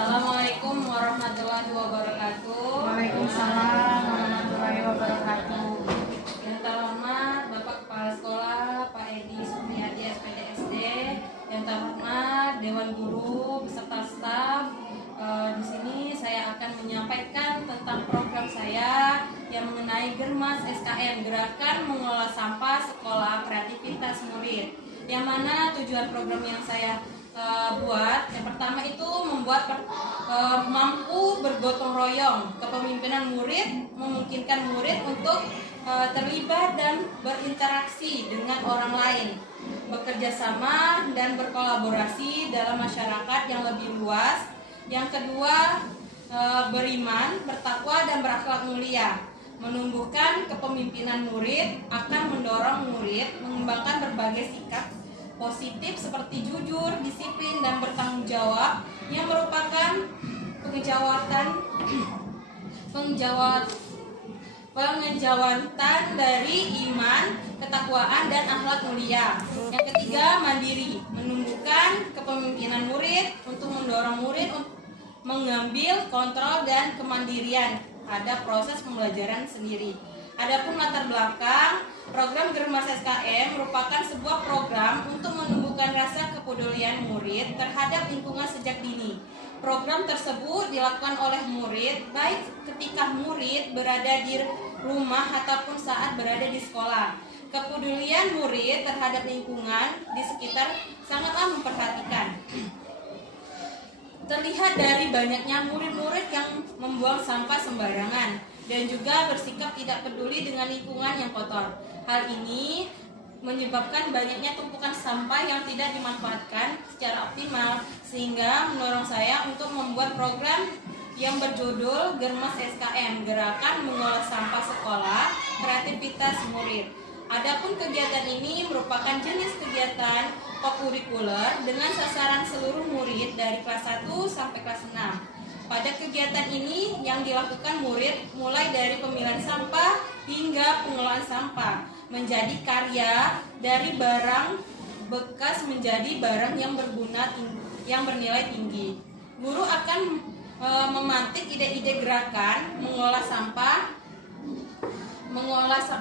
Assalamualaikum warahmatullahi wabarakatuh. Waalaikumsalam warahmatullahi wabarakatuh. Yang terhormat Bapak Kepala Sekolah Pak Edi Sumiati SPDSD, yang terhormat Dewan Guru beserta staf. Di sini saya akan menyampaikan tentang program saya yang mengenai Germas SKM, Gerakan Mengelola Sampah Sekolah Kreativitas Murid. Yang mana tujuan program yang saya buat, yang pertama itu membuat mampu bergotong royong. Kepemimpinan murid memungkinkan murid untuk terlibat dan berinteraksi dengan orang lain, bekerja sama dan berkolaborasi dalam masyarakat yang lebih luas. Yang kedua, beriman, bertakwa dan berakhlak mulia. Menumbuhkan kepemimpinan murid akan mendorong murid mengembangkan berbagai sikap positif seperti jujur, disiplin, dan bertanggung jawab yang merupakan pengejawatan dari iman, ketakwaan, dan akhlak mulia. Yang ketiga, mandiri, menumbuhkan kepemimpinan murid untuk mendorong murid untuk mengambil kontrol dan kemandirian pada proses pembelajaran sendiri. Adapun latar belakang, program Germas SKM merupakan sebuah program untuk menumbuhkan rasa kepedulian murid terhadap lingkungan sejak dini. Program tersebut dilakukan oleh murid baik ketika murid berada di rumah ataupun saat berada di sekolah. Kepedulian murid terhadap lingkungan di sekitar sangatlah memperhatikan. Terlihat dari banyaknya murid-murid yang membuang sampah sembarangan dan juga bersikap tidak peduli dengan lingkungan yang kotor. Hal ini menyebabkan banyaknya tumpukan sampah yang tidak dimanfaatkan secara optimal, sehingga mendorong saya untuk membuat program yang berjudul Germas SKM, Gerakan Mengelola Sampah Sekolah Kreativitas Murid. Adapun kegiatan ini merupakan jenis kegiatan kokurikuler dengan sasaran seluruh murid dari kelas 1 sampai kelas 6. Pada kegiatan ini yang dilakukan murid mulai dari pemilihan sampah hingga pengelolaan sampah, menjadi karya dari barang bekas menjadi barang yang berguna yang bernilai tinggi. Guru akan memantik ide-ide gerakan mengolah sampah,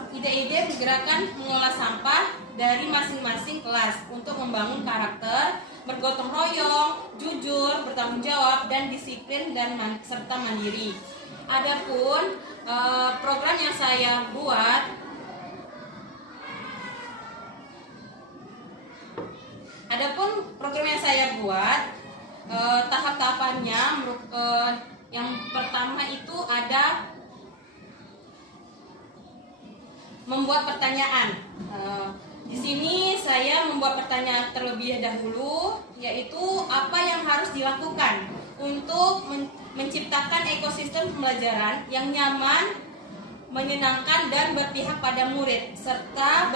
ide-ide gerakan mengolah sampah dari masing-masing kelas untuk membangun karakter, bergotong royong, jujur, bertanggung jawab, dan disiplin dan serta mandiri. Adapun program yang saya buat, tahap-tahapannya yang pertama itu ada membuat pertanyaan. Di sini saya membuat pertanyaan terlebih dahulu, yaitu apa yang harus dilakukan untuk menciptakan ekosistem pembelajaran yang nyaman, menyenangkan, dan berpihak pada murid serta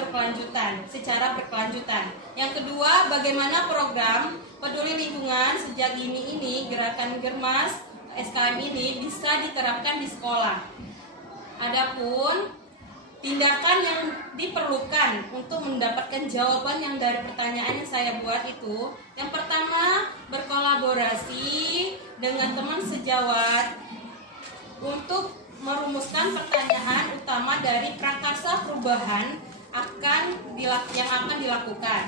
secara berkelanjutan. Yang kedua, bagaimana program peduli lingkungan sejak dini ini, gerakan Germas SKM ini bisa diterapkan di sekolah. Adapun tindakan yang diperlukan untuk mendapatkan jawaban yang dari pertanyaan yang saya buat itu, yang pertama, berkolaborasi dengan teman sejawat untuk merumuskan pertanyaan utama dari prakarsa perubahan yang akan dilakukan.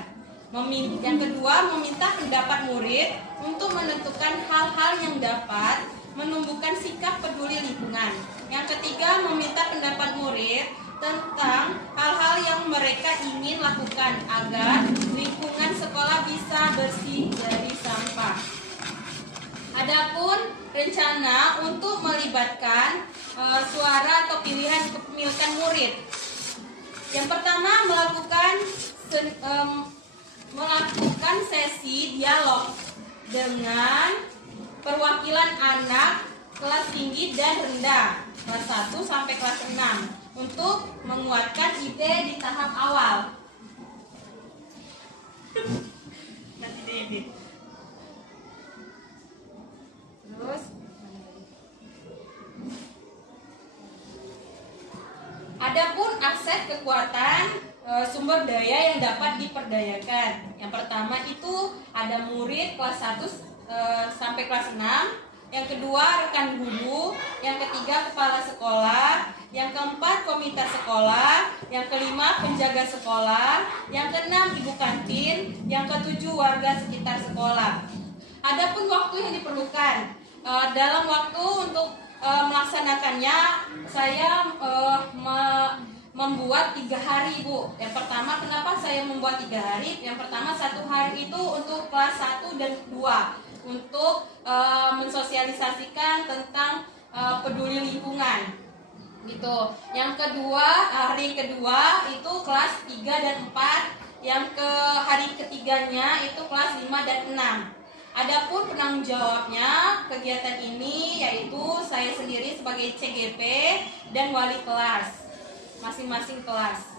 Yang kedua, meminta pendapat murid untuk menentukan hal-hal yang dapat menumbuhkan sikap peduli lingkungan. Yang ketiga, meminta pendapat murid tentang hal-hal yang mereka ingin lakukan agar lingkungan sekolah bisa bersih dari sampah. Adapun rencana untuk melibatkan suara atau pilihan kepemilikan murid. Yang pertama, melakukan sesi dialog dengan perwakilan anak kelas tinggi dan rendah, kelas 1 sampai kelas 6. Untuk menguatkan ide di tahap awal. Terus, adapun aset kekuatan sumber daya yang dapat diperdayakan. Yang pertama itu ada murid kelas 1 sampai kelas 6. Yang kedua rekan guru, yang ketiga kepala sekolah, yang keempat komite sekolah, yang kelima penjaga sekolah, yang keenam ibu kantin, yang ketujuh warga sekitar sekolah. Adapun waktu yang diperlukan dalam waktu untuk melaksanakannya, saya membuat 3 hari, Bu. Yang pertama, kenapa saya membuat 3 hari? Yang pertama, 1 hari itu untuk kelas 1 dan 2 untuk mensosialisasikan tentang peduli lingkungan, gitu. Yang kedua, hari kedua itu kelas 3 dan 4. Yang hari ketiganya itu kelas 5 dan 6. Adapun penanggung jawabnya kegiatan ini yaitu saya sendiri sebagai CGP dan wali kelas masing-masing kelas.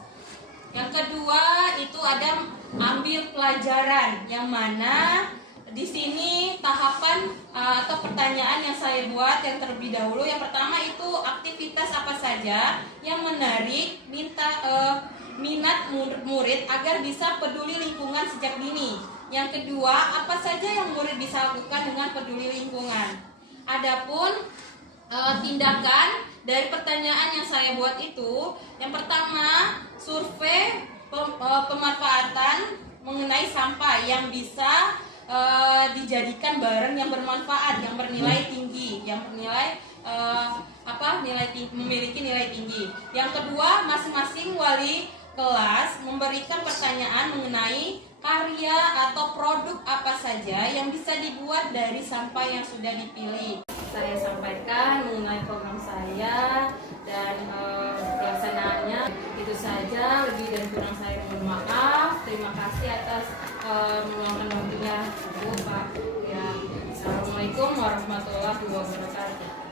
Yang kedua itu ada ambil pelajaran, yang mana di sini tahapan atau pertanyaan yang saya buat yang terlebih dahulu. Yang pertama itu aktivitas apa saja yang menarik minat murid agar bisa peduli lingkungan sejak dini. Yang kedua, apa saja yang murid bisa lakukan dengan peduli lingkungan. Adapun tindakan dari pertanyaan yang saya buat itu, yang pertama survei pemanfaatan mengenai sampah yang bisa dijadikan barang yang bermanfaat, yang bernilai tinggi, yang bernilai memiliki nilai tinggi. Yang kedua, masing-masing wali kelas memberikan pertanyaan mengenai karya atau produk apa saja yang bisa dibuat dari sampah yang sudah dipilih. Saya sampaikan mengenai program saya dan pelaksanaannya. Itu saja, lebih dan kurang saya mohon maaf. Terima kasih atas meluangkan waktunya, Bu, Pak. Ya, Assalamualaikum warahmatullahi wabarakatuh.